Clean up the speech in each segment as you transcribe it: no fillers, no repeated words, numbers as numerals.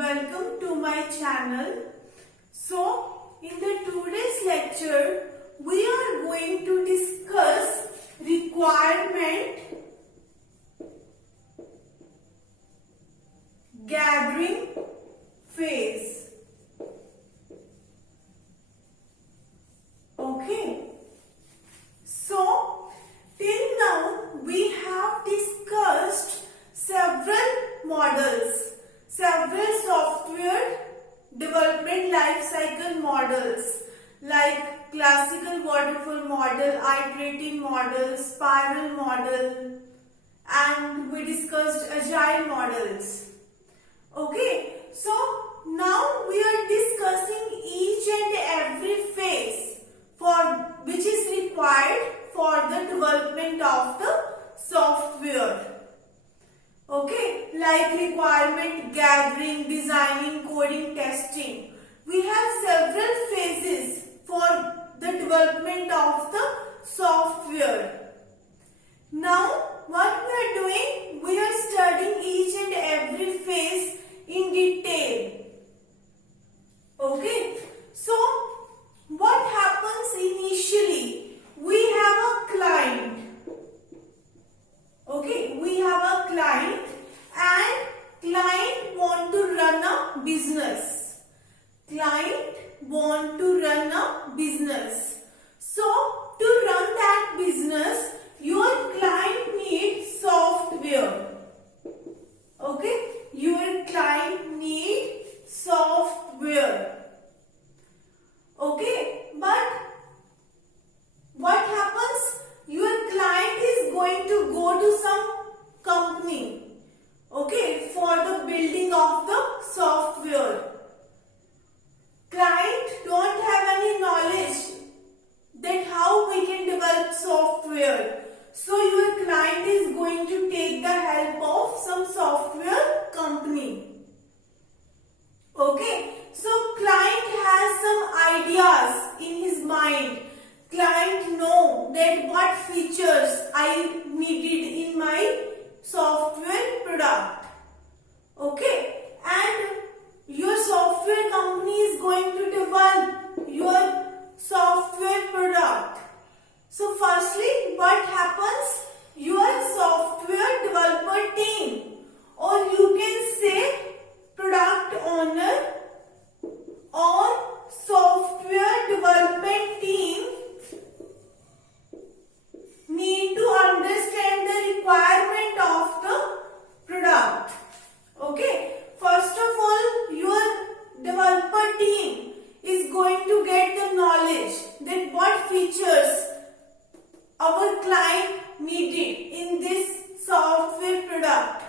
welcome to my channel. So, in the today's lecture, we are going to discuss requirement gathering phase. Okay. So, till now we have discussed several models, several software development life cycle models like classical waterfall model, iterative model, spiral model, and we discussed agile models. Okay, so now we are discussing each and every phase for which is required for the development of the software. Okay, like requirement gathering, designing, coding, testing. We have several phases for the development of the software. Now, what we are doing? We are studying each and every phase in detail. Okay, so what happens initially? We have a client. Okay, we have a client and client want to run a business. Client want to run a business. So, to run that business, your client needs software. Okay, your client needs software. Okay, but what happens? Your client is going to go to some company, okay, for the building of the software. Client don't have any knowledge that how we can develop software. So your client is going to take the help of some software company. Okay, so client has some ideas in his mind. Client know that what features I needed in my software product. Okay, and your software company is going to develop your software product. So firstly, what happens? Your software developer team, or you can say product owner or software development team, need to understand the requirement of the product. Okay, first of all, your developer team is going to get the knowledge that what features our client needed in this software product.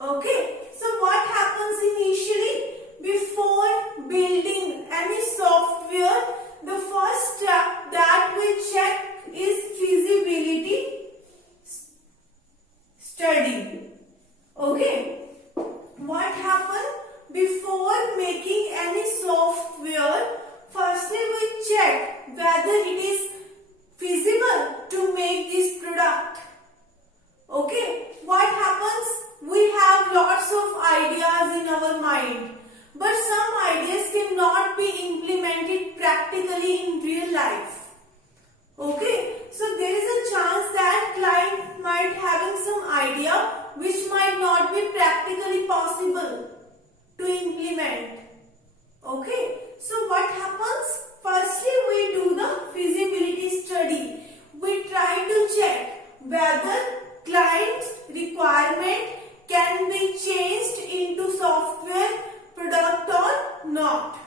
Okay, so what happens initially? Before building any software, the first step that we check is feasibility study. Okay, what happened before making any software? Firstly, we check whether it is feasible to make this product. Okay, what happens? We have lots of ideas in our mind, but some ideas cannot be implemented practically in real life. Okay, so there is a chance that client might having some idea which might not be practically possible to implement. Okay, so what happens? Firstly, we do the feasibility study. We try to check whether client's requirement can be changed into software product or not.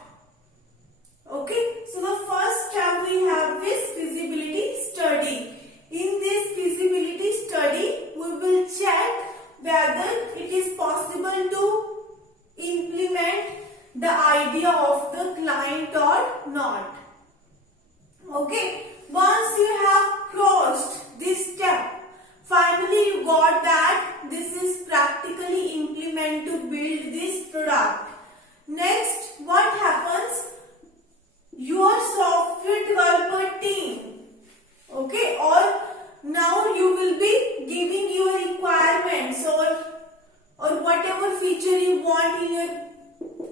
Okay, so the first step we have is feasibility study. In this feasibility study, we will check whether it is possible to implement the idea of the client or not. Okay, once you have crossed this step, finally you got that this is practically implement to build this product. Next, what happens? Your software developer team, okay, or now you will be giving your requirements or whatever features feature you want in your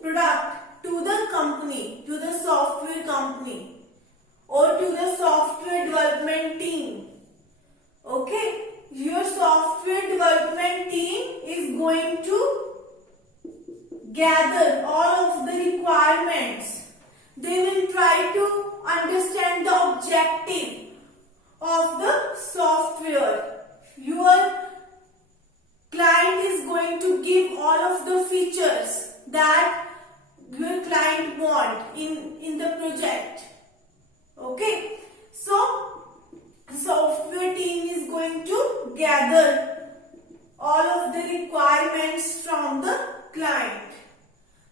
product to the company, to the software company or to the software development team. Okay, your software development team is going to gather all of the requirements. They will try to understand the objective of the software. Your client is going to give all of the features that your client want in the project. Okay, so software team is going to gather all of the requirements from the client.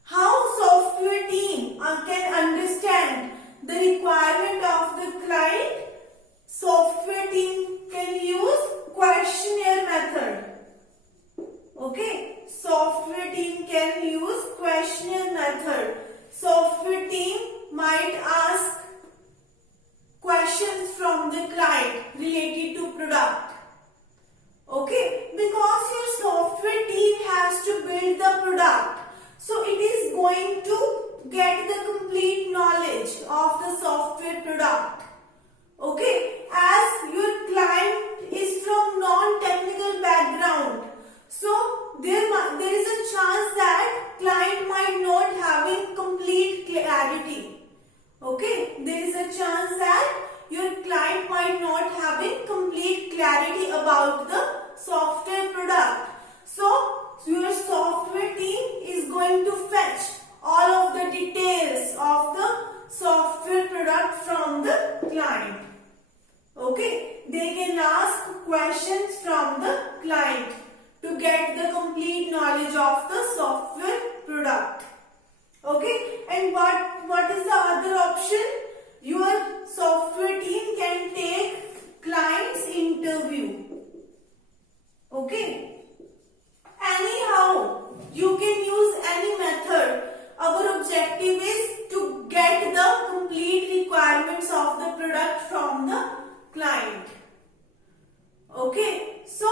How software team can understand the requirement of the client? Software team can use questionnaire method. Okay, software team can use questionnaire method. Software team might ask questions from the client related to product. Okay, because your software team has to build the product, so it is going to get the complete knowledge of the software product. Okay, as your client is from non-technical background, so there is a chance that client might not having complete clarity. Okay, there is a chance that your client might not having complete clarity about the software product. So your software team is going to fetch all of the details of the software product from the client. Okay, they can ask questions from the client to get the complete knowledge of the software product. Okay, and what is the other option? Your software team can take client's interview. Okay, anyhow, you can use any method. Our objective is to get the complete requirements of the product from the client. Okay, so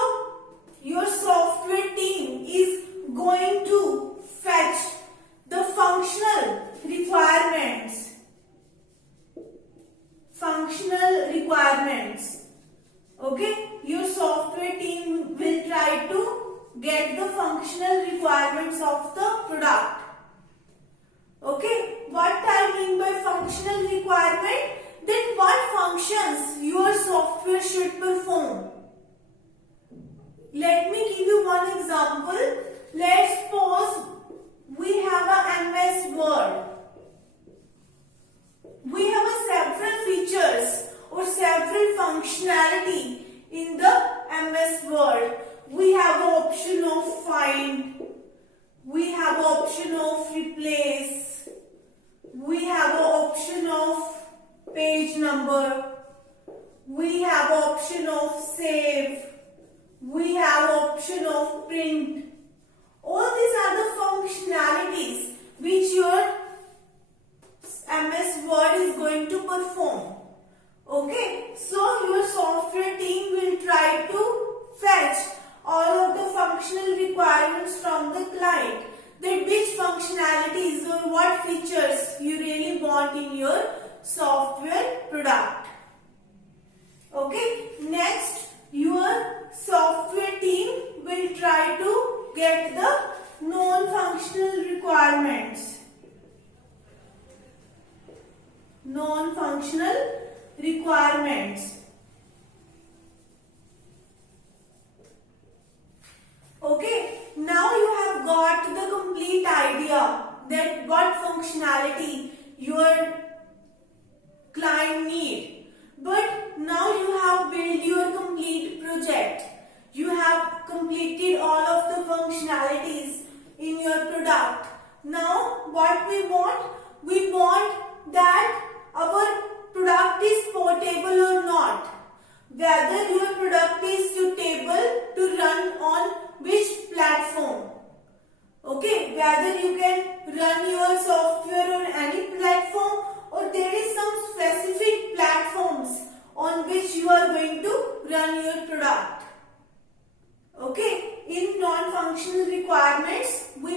your software team is going to fetch the functional requirements. Okay, your software team will try to get the functional requirements of the product. Okay, what I mean by functional requirement? Then what functions your software should perform? Let me give you one example. Let's suppose we have a MS Word. We have several features or several functionality in the MS Word. We have an option of find. We have an option of replace. We have an option of page number. We have an option of save. We have option of print. All these are the functionalities which your MS Word is going to perform. Okay, so your software team will try to fetch all of the functional requirements from the client, that which functionalities or what features you really want in your software product. Okay, next your software team will try to get the non-functional requirements. Non-functional requirements. Okay, now you have got the complete idea that what functionality your client need. But now you have built your complete project. You have completed all of the functionalities in your product. Now what we want? We want that our product is portable or not. Whether your product is suitable to run on which platform. Okay, whether you can run your software on any platform or there is some specific platforms on which you are going to run your product. Okay, in non-functional requirements, we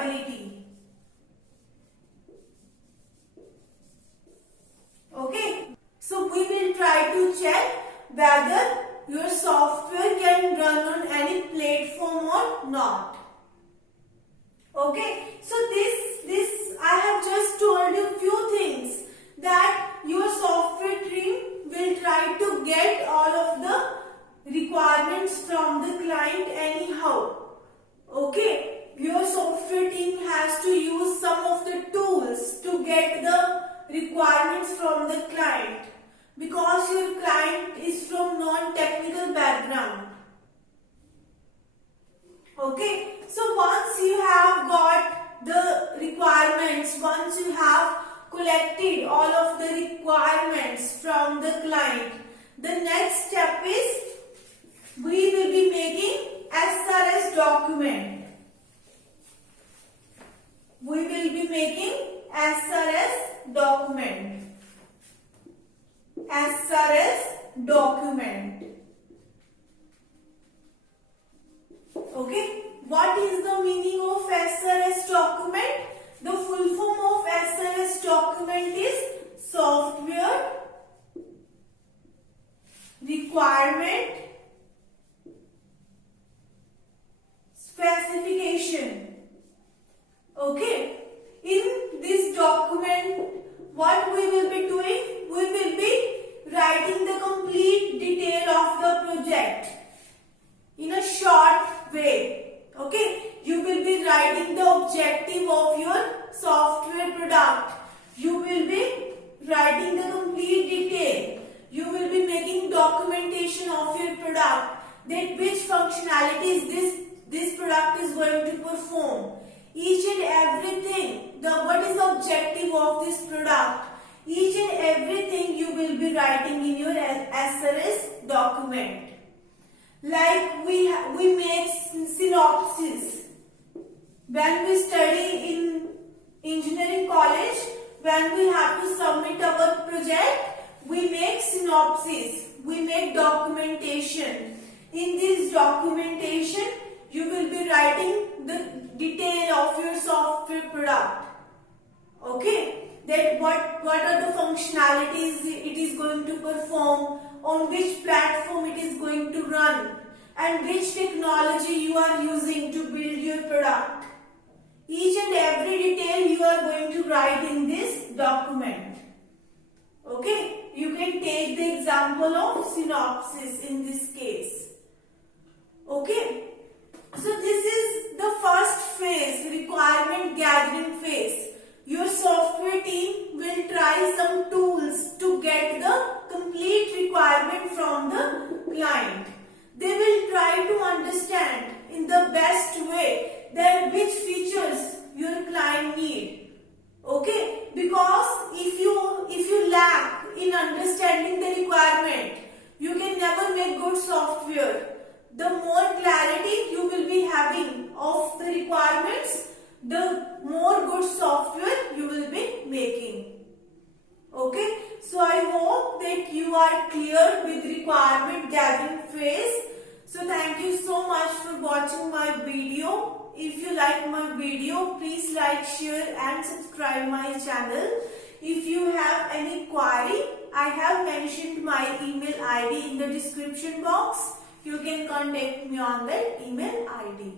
reliability. Okay, so we will try to check whether your software can run on any platform or not. Okay, so this I have just told you few things that your software team will try to get all of the requirements from the client anyhow. Okay, your software team has to use some of the tools to get the requirements from the client because your client is from non-technical background. Okay, so once you have got the requirements, once you have collected all of the requirements from the client, the next step is we will be making SRS document. We will be making SRS document. SRS document. Okay, what is the meaning of SRS document? The full form of SRS document is Software Requirement Specification. Okay, in this document, what we will be doing? We will be writing the complete detail of the project in a short way. Okay, you will be writing the objective of your software product. You will be writing the complete detail. You will be making documentation of your product, that which functionalities this product is going to perform. Each and everything, what is the objective of this product, each and everything you will be writing in your SRS document. Like we make synopsis. When we study in engineering college, when we have to submit our project, we make synopsis, we make documentation. In this documentation, you will be writing the detail of your software product. Okay, that what are the functionalities it is going to perform, on which platform it is going to run, and which technology you are using to build your product. Each and every detail you are going to write in this document. Okay, you can take the example of synopsis in this case. Okay, so this is the first phase, requirement gathering phase. Your software team will try some tools to get the complete requirement from the client. They will try to understand in the best way that which features your client need. Okay, because if you lack in understanding the requirement, you can never make good software. The more clarity you will be having of the requirements, the more good software you will be making. Okay, so I hope that you are clear with requirement gathering phase. So thank you so much for watching my video. If you like my video, please like, share and subscribe my channel. If you have any query, I have mentioned my email ID in the description box. You can contact me on that email ID.